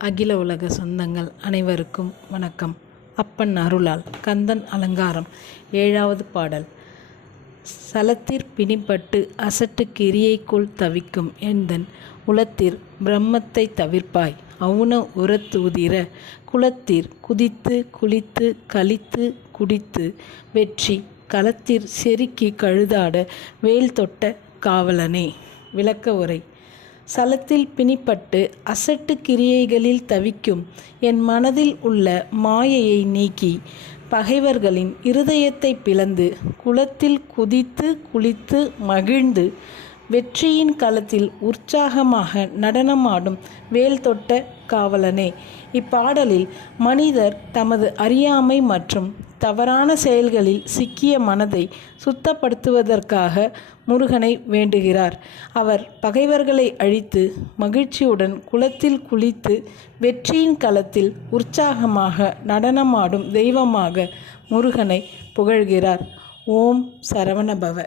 அகில உலக சொந்தங்கள் அனைவருக்கும் வணக்கம். அப்பன் அருளால் கந்தன் அலங்காரம். ஏழாவது பாடல். சலத்திற் பிணிப்பட்டு அசட்டு கிரியைக்குள் தவிக்கும் எந்தன் உலத்திற் பிரம்மத்தை தவிர்ப்பாய். அவுன உரத்துதிர குலத்திற் குதித்து குளித்து கழித்து குடித்து. வெற்றி களத்திற் செருக்கி கழுதாட வேல் தொட்ட காவலனே. விளக்க உரை. சலத்தில் பிணிப்பட்டு அசட்டு கிரியைகளில் தவிக்கும் என் மனதில் உள்ள மாயையை நீக்கி பகைவர்களின் இருதயத்தை பிளந்து குளத்தில் குதித்து குளித்து மகிழ்ந்து வெற்றியின் களத்தில் உற்சாகமாக நடனமாடும் வேல் தொட்ட காவலனே. இப்பாடலில் மனிதர் தமது அறியாமை மற்றும் தவறான செயல்களில் சிக்கிய மனதை சுத்தப்படுத்துவதற்காக முருகனை வேண்டுகிறார். அவர் பகைவர்களை அழித்து மகிழ்ச்சியுடன் குளத்தில் குளித்து வெற்றியின் களத்தில் உற்சாகமாக நடனமாடும் தெய்வமாக முருகனை புகழ்கிறார். ஓம் சரவணபவ.